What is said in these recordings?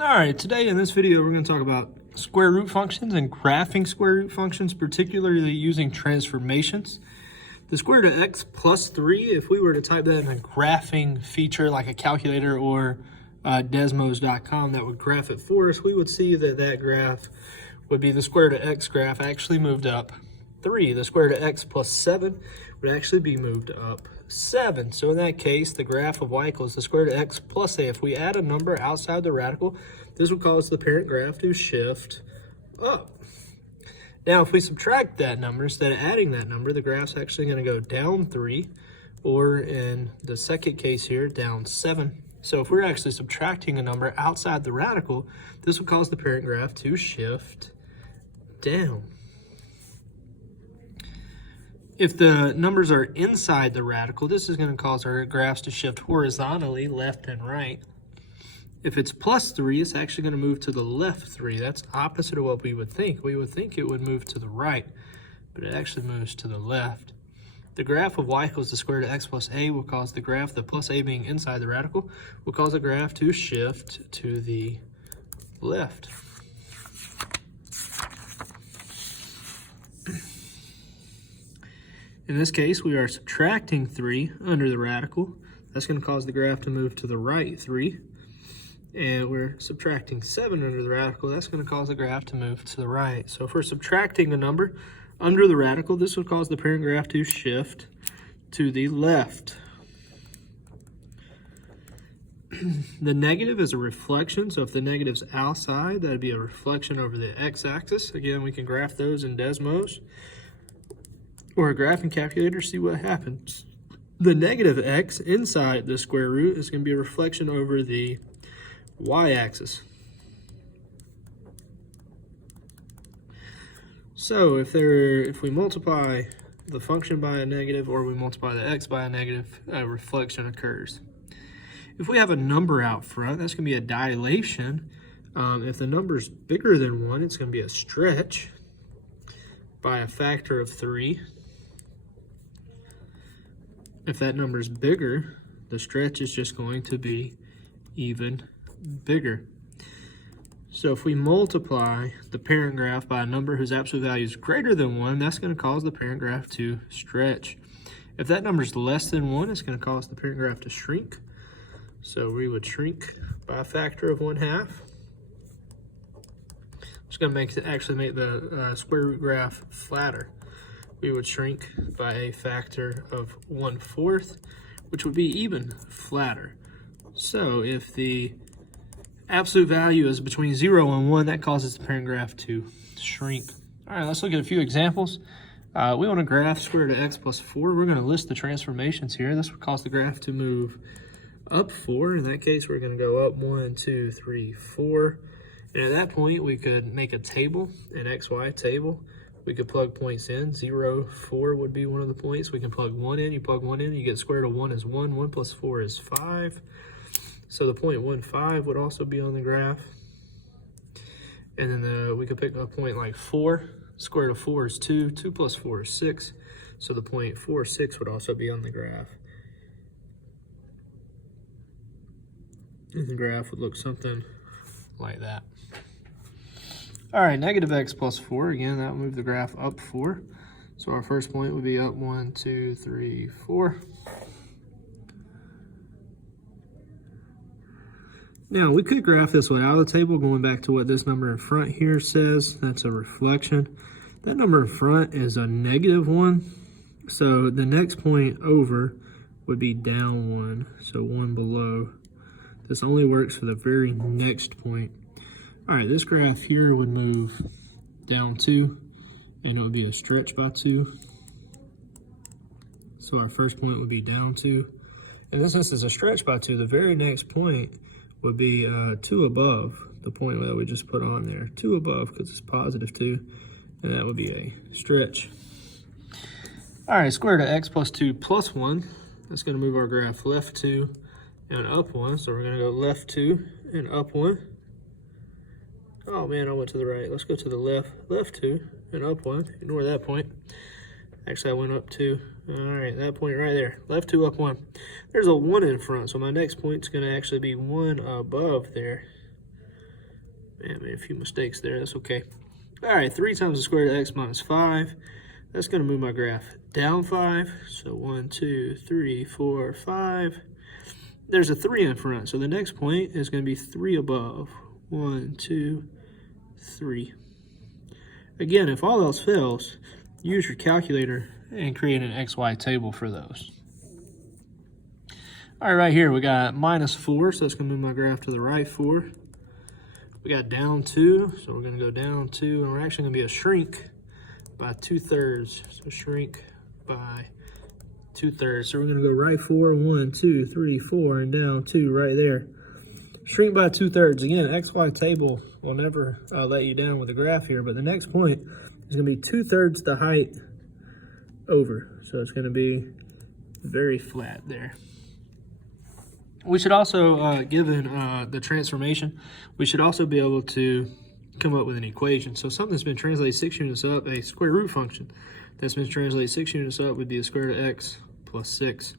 Alright, today in this video we're going to talk about square root functions and graphing square root functions, particularly using transformations. The square root of x plus 3, if we were to type that in a graphing feature like a calculator or desmos.com that would graph it for us, we would see that that graph would be the square root of x graph actually moved up 3. The square root of x plus 7 would actually be moved up 7. So in that case, the graph of y equals the square root of x plus a. If we add a number outside the radical, this will cause the parent graph to shift up. Now, if we subtract that number, instead of adding that number, the graph's actually going to go down 3, or in the second case here, down 7. So if we're actually subtracting a number outside the radical, this will cause the parent graph to shift down. If the numbers are inside the radical, this is going to cause our graphs to shift horizontally, left and right. If it's plus 3, it's actually going to move to the left 3. That's opposite of what we would think. We would think it would move to the right, but it actually moves to the left. The graph of y equals the square root of x plus a will cause the graph, the plus a being inside the radical, will cause the graph to shift to the left. In this case, we are subtracting 3 under the radical. That's going to cause the graph to move to the right 3. And we're subtracting 7 under the radical. That's going to cause the graph to move to the right. So if we're subtracting a number under the radical, this will cause the parent graph to shift to the left. The negative is a reflection. So if the negative's outside, that'd be a reflection over the x-axis. Again, we can graph those in Desmos or a graphing calculator, see what happens. The negative x inside the square root is going to be a reflection over the y-axis. So if we multiply the function by a negative or we multiply the x by a negative, a reflection occurs. If we have a number out front, that's going to be a dilation. If the number's bigger than 1, it's going to be a stretch by a factor of 3. If that number is bigger, the stretch is just going to be even bigger. So if we multiply the parent graph by a number whose absolute value is greater than 1, that's going to cause the parent graph to stretch. If that number is less than 1, it's going to cause the parent graph to shrink. So we would shrink by a factor of 1/2. It's going to actually make the square root graph flatter. We would shrink by a factor of 1/4, which would be even flatter. So if the absolute value is between 0 and 1, that causes the parent graph to shrink. All right, let's look at a few examples. We want to graph square root of x plus 4. We're going to list the transformations here. This would cause the graph to move up 4. In that case, we're going to go up 1, 2, 3, 4. And at that point, we could make a table, an XY table. We could plug points in. 0, 4 would be one of the points. We can plug 1 in. You plug 1 in, you get square root of 1 is 1. 1 plus 4 is 5. So the point 1, 5 would also be on the graph. And then we could pick a point like 4. Square root of 4 is 2. 2 plus 4 is 6. So the point 4, 6 would also be on the graph. And the graph would look something like that. All right, negative x plus 4. Again, that will move the graph up 4. So our first point would be up 1, 2, 3, 4. Now, we could graph this one out of the table, going back to what this number in front here says. That's a reflection. That number in front is a negative 1. So the next point over would be down 1, so 1 below. This only works for the very next point. All right, this graph here would move down 2, and it would be a stretch by 2. So our first point would be down 2. And since this is a stretch by 2, the very next point would be 2 above the point that we just put on there. 2 above because it's positive 2, and that would be a stretch. All right, square root of x plus 2 plus 1. That's going to move our graph left 2 and up 1. So we're going to go left 2 and up 1. Oh man, I went to the right. Let's go to the left 2 and up 1. Ignore that point. Actually, I went up 2. All right, that point right there. Left 2, up 1. There's a 1 in front, so my next point's going to actually be 1 above there. Man, I made a few mistakes there. That's okay. All right, 3 times the square root of x minus 5. That's going to move my graph down 5. So 1, 2, 3, 4, 5. There's a 3 in front, so the next point is going to be 3 above. 1, 2, 3. Again, if all else fails, use your calculator and create an XY table for those. All right, right here we got minus 4, so that's going to move my graph to the right 4. We got down 2, so we're going to go down 2, and we're actually going to be a shrink by 2/3. So shrink by 2/3. So we're going to go right 4, 1, 2, 3, 4, and down 2 right there. Shrink by 2/3. Again, XY table will never let you down with a graph here, but the next point is going to be 2/3 the height over. So it's going to be very flat there. We should also, given the transformation, we should also be able to come up with an equation. So something that's been translated 6 units up, a square root function that's been translated 6 units up would be the square root of x plus 6.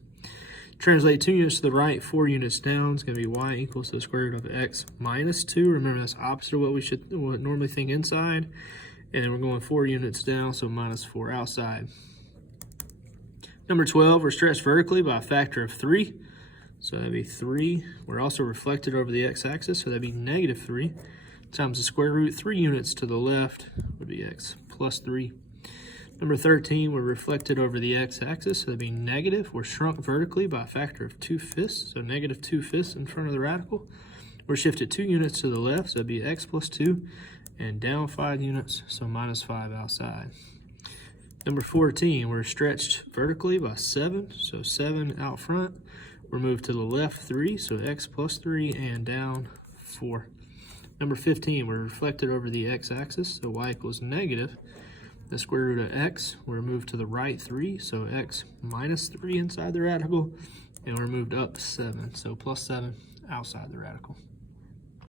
Translate 2 units to the right, 4 units down. It's going to be y equals to the square root of x minus 2. Remember, that's opposite of what we should normally think inside. And then we're going 4 units down, so minus 4 outside. Number 12, we're stretched vertically by a factor of 3. So that'd be 3. We're also reflected over the x-axis, so that'd be negative 3 times the square root. 3 units to the left would be x plus 3. Number 13, we're reflected over the x-axis, so that'd be negative. We're shrunk vertically by a factor of 2/5, so negative 2/5 in front of the radical. We're shifted 2 units to the left, so that'd be x plus 2, and down 5 units, so minus 5 outside. Number 14, we're stretched vertically by 7, so 7 out front. We're moved to the left 3, so x plus 3, and down 4. Number 15, we're reflected over the x-axis, so y equals negative the square root of x. We're moved to the right 3, so x minus 3 inside the radical, and we're moved up 7, so plus 7 outside the radical.